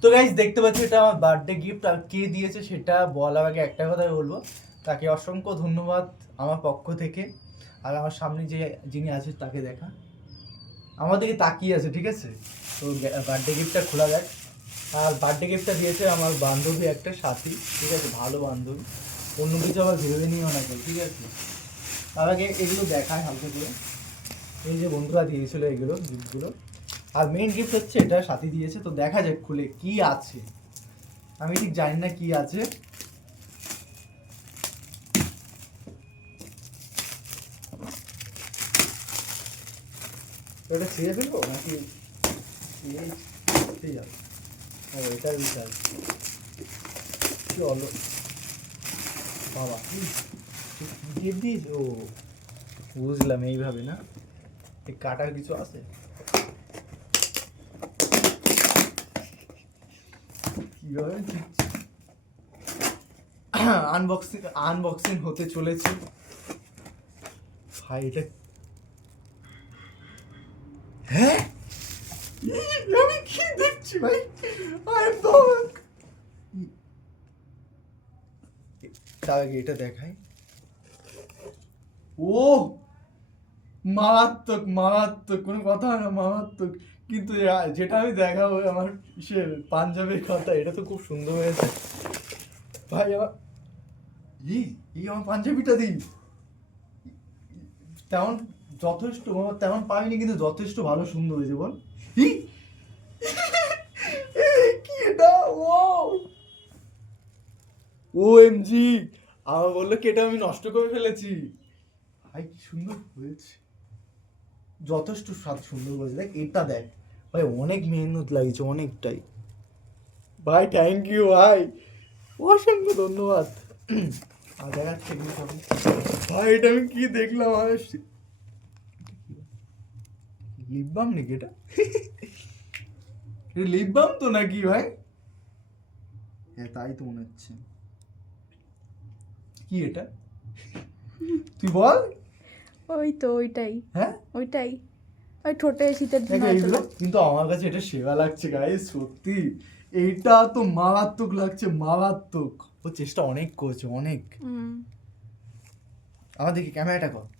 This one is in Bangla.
তো গাইস দেখতে পাচ্ছি এটা আমার বার্থডে গিফট, আর কে দিয়েছে সেটা বলার আগে একটা কথাই বলবো, তাকে অসংখ্য ধন্যবাদ আমার পক্ষ থেকে। আর আমার সামনে যিনি আছে তাকে দেখা, আমার দিকে তাকিয়ে আছে, ঠিক আছে। তো বার্থডে গিফটটা খোলা যাক। আর বার্থডে গিফটটা দিয়েছে আমার বান্ধবী, একটা সাথী, ঠিক আছে, ভালো বান্ধবী, অন্য কিছু আবার ভেবে নিও না কেউ, ঠিক আছে। তার আগে এগুলো দেখায় হালকা করে, এই যে বন্ধুরা দিয়েছিল এগুলো গিফটগুলো। আর মেইন গিফট হচ্ছে এটা সাথী দিয়েছে, তো দেখা যাক খুলে কি আছে। আমি ঠিক জানি না কি আছে। এটা ছিঁড়ে ফেলবো নাকি ঠিক আছে? ও এটার বিচার কি হলো বাবা, গিফট দিয়েছে ও, বুঝলাম এইভাবে না, এই কাটার কিছু আছে। কিভাবে আনবক্সিং হতে চলেছে ভাই। এটা হ্যাঁ, আমি কি দেখছি ভাই, তার আগে এটা দেখাই। ও মারাত্মক মারাত্মক, কোনো কথা না, মারাত্মক। কিন্তু যেটা আমি দেখাবো আমার সে পাঞ্জাবের কথা, এটা তো খুব সুন্দর হয়েছে ভাই। আমার আমার পাঞ্জাবিটা দিই তেমন যথেষ্ট, তেমন পাইনি কিন্তু যথেষ্ট ভালো সুন্দর হয়েছে বল। কি এটা, ও এম জি, আমার বললো কি এটা আমি নষ্ট করে ফেলেছি। ভাই কি সুন্দর হয়েছে, যথেষ্ট স্বাদ সুন্দর হয়েছে। দেখ এটা দেখ ভাই, অনেক মেহনত লাগিয়েছে, অনেকটাই ভাই। থ্যাংক ইউ ভাই, অসংখ্য ধন্যবাদ। আর দেখাচ্ছে ভাই, এটা আমি কি দেখলাম, লিপ বাম নাকি এটা? লিপ বাম তো নাকি ভাই? হ্যাঁ তাই তো মনে হচ্ছে। কি এটা তুই বল। ওই তো ওইটাই, হ্যাঁ ওইটাই, ওই ঠোঁটে শীতের জন্য দেখো হয়তো এইগুলো, বা- কিন্তু আমার কাছে এটা সেরা লাগছে গাইস, সত্যি এইটা তো মারাত্মক লাগছে, মারাত্মক। ও চেষ্টা অনেক করছে, অনেক। হুম। আমার দেখি ক্যামেরাটা কর।